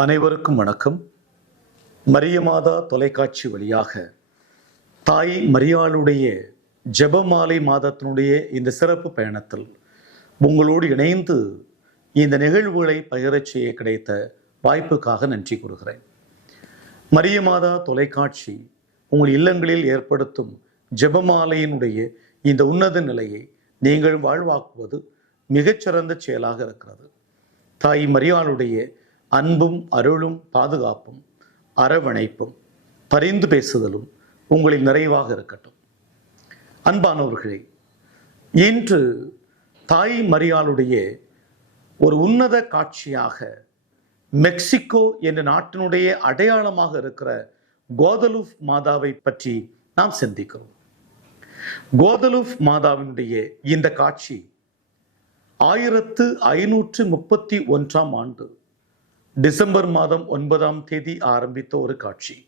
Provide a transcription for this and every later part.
அனைவருக்கும் வணக்கம். மரியமாதா தொலைக்காட்சி வழியாக தாய் மரியாளுடைய ஜெபமாலை மாதத்தினுடைய இந்த சிறப்பு பயணத்தில் உங்களோடு இணைந்து இந்த நிகழ்வுகளை பகிரச் செய்ய கிடைத்த வாய்ப்புக்காக நன்றி கூறுகிறேன். மரியமாதா தொலைக்காட்சி உங்கள் இல்லங்களில் ஏற்படுத்தும் ஜெபமாலையினுடைய இந்த உன்னத நிலையை நீங்கள் வாழ்வாக்குவது மிகச்சிறந்த செயலாக இருக்கிறது. தாய் மரியாளுடைய அன்பும் அருளும் பாதுகாப்பும் அரவணைப்பும் பரிந்து பேசுதலும் உங்களில் நிறைவாக இருக்கட்டும். அன்பானவர்களே இன்று தாய் மரியாளுடைய ஒரு உன்னத காட்சியாக மெக்சிகோ என்ற நாட்டினுடைய அடையாளமாக இருக்கிற கோதலுஃப் மாதாவை பற்றி நாம் சிந்திக்கிறோம். கோதலுஃப் மாதாவினுடைய இந்த காட்சி ஆயிரத்து ஐநூற்று முப்பத்தி ஒன்றாம் ஆண்டு டிசம்பர் மாதம் ஒன்பதாம் தேதி ஆரம்பித்த ஒரு காட்சி.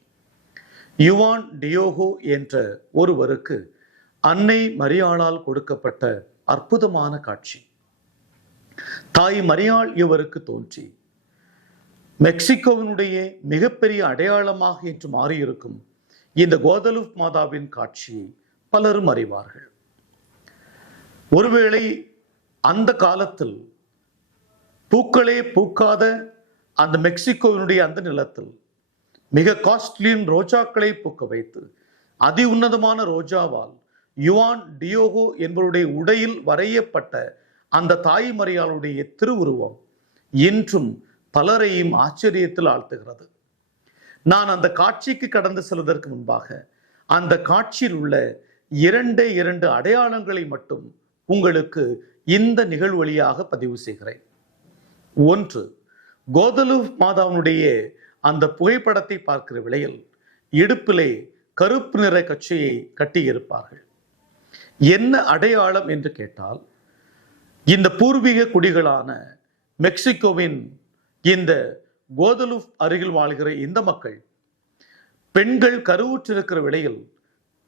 யுவான் டியோகோ என்ற ஒருவருக்கு அன்னை மரியாளால் கொடுக்கப்பட்ட அற்புதமான காட்சி. தாய் மரியாள் இவருக்கு தோன்றி மெக்சிகோவினுடைய மிகப்பெரிய அடையாளமாக இன்று மாறியிருக்கும் இந்த கோதலுப் மாதாவின் காட்சியை பலரும் அறிவார்கள். ஒருவேளை அந்த காலத்தில் பூக்களே பூக்காத அந்த மெக்சிகோவினுடைய அந்த நிலத்தில் மிக காஸ்ட்லியின் ரோஜாக்களை பூக்க வைத்து அதி உன்னதமான ரோஜாவால் யுவான் டியோகோ என்பவருடைய உடையில் வரையப்பட்ட அந்த தாய்மறையாளுடைய திருவுருவம் இன்றும் பலரையும் ஆச்சரியத்தில் ஆழ்த்துகிறது. நான் அந்த காட்சிக்கு கடந்து செல்வதற்கு முன்பாக அந்த காட்சியில் உள்ள இரண்டே இரண்டு அடையாளங்களை மட்டும் உங்களுக்கு இந்த நிகழ்வு வழியாக பதிவு செய்கிறேன். ஒன்று கோதலு மாதாவினுடைய அந்த புகைப்படத்தை பார்க்கிற விலையில் இடுப்பிலே கருப்பு நிற கச்சையை கட்டியிருப்பார்கள் என்ன அடையாளம் என்று கேட்டால் இந்த பூர்வீக குடிகளான மெக்சிகோவின் இந்த கோதலு அருகில் வாழ்கிற இந்த மக்கள் பெண்கள் கருவுற்றிருக்கிற விலையில்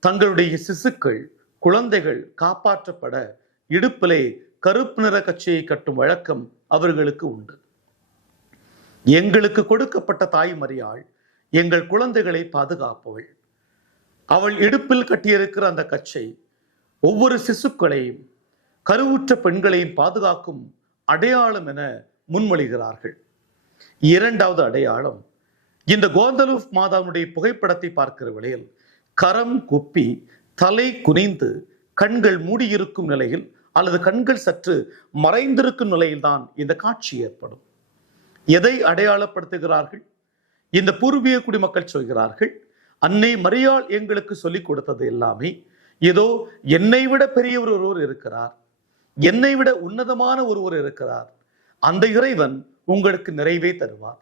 தங்களுடைய சிசுக்கள் குழந்தைகள் காப்பாற்றப்பட இடுப்பிலே கருப்பு நிற கச்சையை கட்டும் வழக்கம் அவர்களுக்கு உண்டு. எங்களுக்கு கொடுக்கப்பட்ட தாய் மரியாள் எங்கள் குழந்தைகளை பாதுகாப்பவள். அவள் இடுப்பில் கட்டியிருக்கிற அந்த கச்சை ஒவ்வொரு சிசுக்களையும் கருவுற்ற பெண்களையும் பாதுகாக்கும் அடையாளம் என முன்மொழிகிறார்கள். இரண்டாவது அடையாளம் இந்த கோந்தலூப் மாதாவுடைய புகைப்படத்தை பார்க்கிற வேளையில் கரம் குப்பி தலை குனிந்து கண்கள் மூடியிருக்கும் நிலையில் அல்லது கண்கள் சற்று மறைந்திருக்கும் நிலையில்தான் இந்த காட்சி ஏற்படும். எதை அடையாளப்படுத்துகிறார்கள்? இந்த பூர்வீக குடிமக்கள் சொல்கிறார்கள் அன்னை மரியாள் எங்களுக்கு சொல்லிக் கொடுத்தது எல்லாமே. ஏதோ என்னை விட பெரியவர் ஒருவர் இருக்கிறார். என்னை விட உன்னதமான ஒருவர் இருக்கிறார். அந்த இறைவன் உங்களுக்கு நிறைவே தருவார்.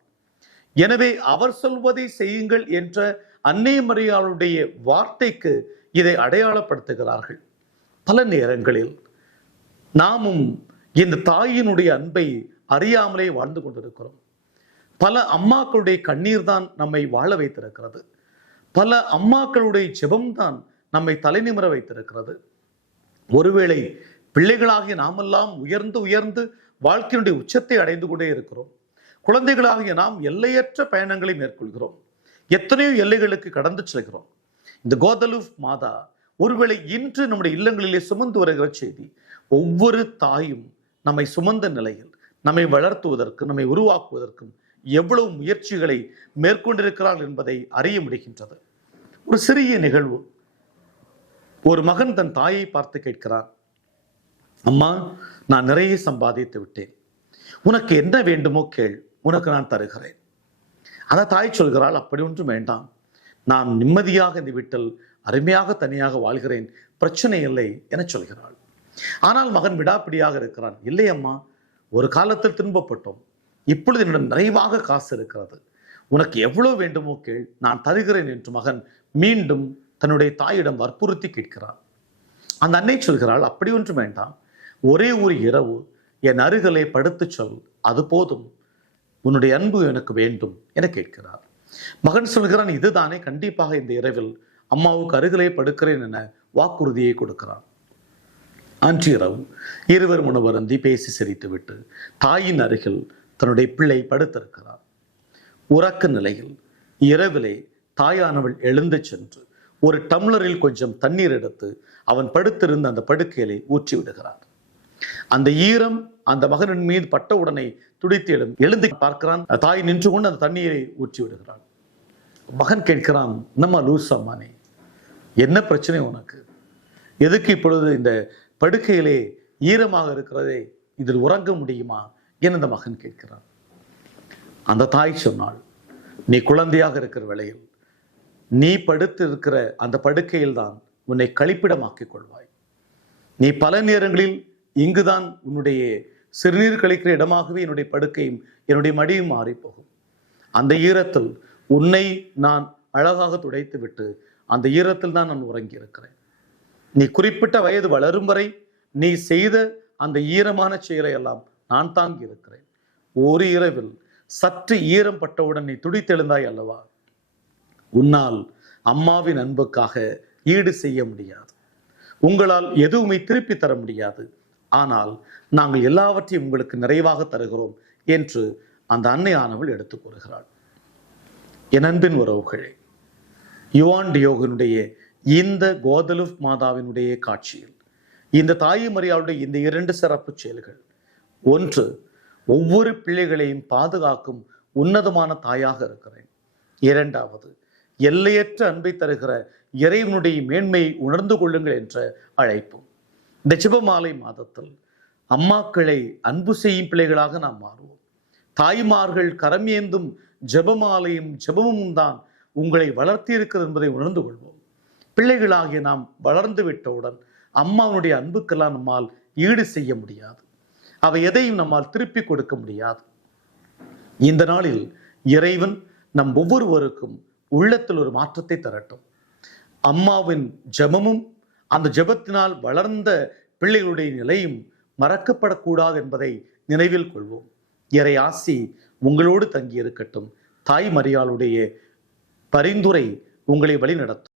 எனவே அவர் சொல்வதை செய்யுங்கள் என்ற அன்னை மரியாளுடைய வார்த்தைக்கு இதை அடையாளப்படுத்துகிறார்கள். பல நேரங்களில் நாமும் இந்த தாயினுடைய அன்பை அறியாமலே வாழ்ந்து கொண்டிருக்கிறோம். பல அம்மாக்களுடைய கண்ணீர் தான் நம்மை வாழ வைத்திருக்கிறது. பல அம்மாக்களுடைய ஜெபம்தான் நம்மை தலைநிமிர வைத்திருக்கிறது. ஒருவேளை பிள்ளைகளாகிய நாமெல்லாம் உயர்ந்து உயர்ந்து வாழ்க்கையினுடைய உச்சத்தை அடைந்து கொண்டே இருக்கிறோம். குழந்தைகளாகிய நாம் எல்லையற்ற பயணங்களை மேற்கொள்கிறோம். எத்தனையோ எல்லைகளுக்கு கடந்து செல்கிறோம். இந்த கோதலுஃப் மாதா ஒருவேளை இன்று நம்முடைய இல்லங்களிலே சுமந்து வருகிற செய்தி ஒவ்வொரு தாயும் நம்மை சுமந்த நிலையில் நம்மை வளர்த்துவதற்கும் நம்மை உருவாக்குவதற்கும் எவ்வளவு முயற்சிகளை மேற்கொண்டிருக்கிறாள் என்பதை அறிய முடிகின்றது. ஒரு சிறிய நிகழ்வு. ஒரு மகன் தன் தாயை பார்த்து கேட்கிறான் அம்மா நான் நிறைய சம்பாதித்து விட்டேன். உனக்கு என்ன வேண்டுமோ கேள் உனக்கு நான் தருகிறேன். அந்த தாய் சொல்கிறாள் அப்படி ஒன்றும் வேண்டாம். நான் நிம்மதியாக இந்த வீட்டில் அருமையாக தனியாக வாழ்கிறேன். பிரச்சனை இல்லை என சொல்கிறாள். ஆனால் மகன் விடாப்பிடியாக இருக்கிறான் இல்லை அம்மா ஒரு காலத்தில் துன்பப்பட்டோம் இப்பொழுது என்னிடம் நிறைவாக காசு இருக்கிறது. உனக்கு எவ்வளவு வேண்டுமோ கேள் நான் தருகிறேன் என்று மகன் மீண்டும் தன்னுடைய தாயிடம் வற்புறுத்தி கேட்கிறான். அந்த அன்னை சொல்கிறாள் அப்படி ஒன்றும் வேண்டாம். ஒரே ஒரு இரவு என் அருகலை படுத்துச் சொல். அது போதும். உன்னுடைய அன்பு எனக்கு வேண்டும் என கேட்கிறார். மகன் சொல்கிறான் இதுதானே கண்டிப்பாக இந்த இரவில் அம்மாவுக்கு அருகிலே படுக்கிறேன் என வாக்குறுதியை கொடுக்கிறான். அன்றிரவு இருவர் உணவருந்தி பேசி சிரித்துவிட்டு தாயின் அருகில் தன்னுடைய பிள்ளை படுத்திருக்கிறார். உறக்க நிலையில் இரவிலே தாயானவள் எழுந்து சென்று ஒரு டம்ளரில் கொஞ்சம் தண்ணீர் எடுத்து அவன் படுத்திருந்த அந்த படுக்கையிலே ஊற்றி விடுகிறார். அந்த ஈரம் அந்த மகனின் மீது பட்ட உடனே துடித்து எழும் எழுந்து பார்க்கிறான். தாய் நின்று கொண்டு அந்த தண்ணீரை ஊற்றி விடுகிறான் மகன் கேட்கிறான் நம்ம லூஸ் அம்மானே என்ன பிரச்சனை உனக்கு? எதுக்கு இப்பொழுது இந்த படுக்கையிலே ஈரமாக இருக்கிறதே இதில் உறங்க முடியுமா என அந்த மகன் கேட்கிறான். அந்த தாய் சொன்னாள் நீ குழந்தையாக இருக்கிற வேளையில் நீ படுத்து இருக்கிற அந்த படுக்கையில் தான் உன்னை கழிப்பிடமாக்கிக் கொள்வாய். நீ பல நேரங்களில் இங்குதான் உன்னுடைய சிறுநீர் கழிக்கிற இடமாகவே என்னுடைய படுக்கையும் என்னுடைய மடியும் மாறிப்போகும். அந்த ஈரத்தில் உன்னை நான் அழகாக துடைத்து விட்டு அந்த ஈரத்தில் தான் நான் உறங்கி இருக்கிறேன் நீ குறிப்பிட்ட வயது வளரும் வரை நீ செய்த அந்த ஈரமான செயலை எல்லாம் நான் தாங்கி இருக்கிறேன். ஒரு இரவில் சற்று ஈரம் பட்டவுடன் நீ துடித்தெழுந்தாய் அல்லவா? உன்னால் அம்மாவின் அன்புக்காக ஈடு செய்ய முடியாது. உங்களால் எதுவுமே திருப்பி தர முடியாது. ஆனால் நாங்கள் எல்லாவற்றையும் உங்களுக்கு நிறைவாக தருகிறோம் என்று அந்த அன்னையானவள் எடுத்துக் கூறுகிறாள். என் அன்பின் உறவுகளே யுவான் டியோகனுடைய இந்த கோதலுப் மாதாவினுடைய காட்சியில் இந்த தாய் மரியாளுடைய இந்த இரண்டு சிறப்பு செயல்கள். ஒன்று ஒவ்வொரு பிள்ளைகளையும் பாதுகாக்கும் உன்னதமான தாயாக இருக்கிறேன். இரண்டாவது எல்லையற்ற அன்பை தருகிற இறைவனுடைய மேன்மையை உணர்ந்து கொள்ளுங்கள் என்ற அழைப்பும் இந்த சிவமாலை மாதத்தில் அம்மாக்களை அன்பு செய்யும் பிள்ளைகளாக நாம் மாறுவோம். தாய்மார்கள் கரம் ஏந்தும் ஜபமும் தான் உங்களை வளர்த்தி இருக்கிறது என்பதை உணர்ந்து கொள்வோம். பிள்ளைகளாகிய நாம் வளர்ந்து விட்டவுடன் அம்மாவுடைய அன்புக்கெல்லாம் நம்மால் ஈடு செய்ய முடியாது. அவை எதையும் நம்மால் திருப்பி கொடுக்க முடியாது. இந்த நாளில் இறைவன் நம் ஒவ்வொருவருக்கும் உள்ளத்தில் ஒரு மாற்றத்தை தரட்டும். அம்மாவின் ஜெபமும் அந்த ஜெபத்தினால் வளர்ந்த பிள்ளைகளுடைய நிலையும் மறக்கப்படக்கூடாது என்பதை நினைவில் கொள்வோம். இறை ஆசி உங்களோடு தங்கி இருக்கட்டும் தாய் மரியாளுடைய பரிந்துரை உங்களை வழிநடத்தும்.